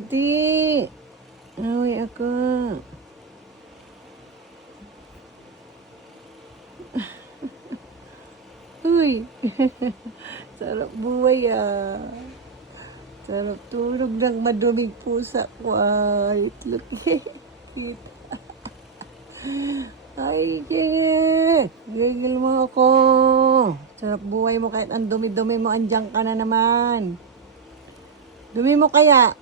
Whitey! Uy, ako. Uy! Sarap buhay ah. Sarap tulog ng maduming pusa ko ay. Look, kita. Ay, gigil mo ako. Sarap buhay mo kahit ang dumi-dumi mo, andyan ka na naman. Dumi mo kaya?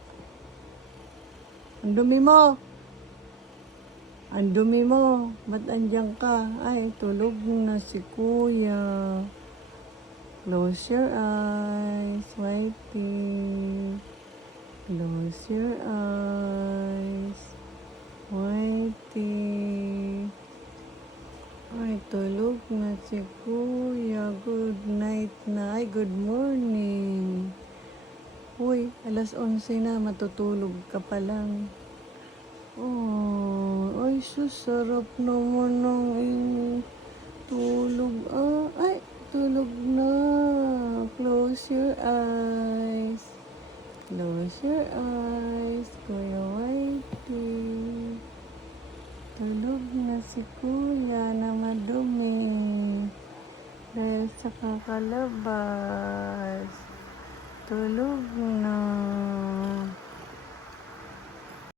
Ang dumi mo. Ang dumi mo. Ba't andyan ka? Ay, tulog na si kuya. Close your eyes, Whitey. Close your eyes, Whitey. Ay, tulog na si kuya. Good night na. Ay, good morning. Uy, alas 11 na. Matutulog ka pa lang. Oh, ay, susarap naman ng tulog. Ah, ay, tulog na. Close your eyes. Close your eyes, Kuya Whitey. Tulog na si kuya na madumi. Dahil sa kakalabas. Tulog na.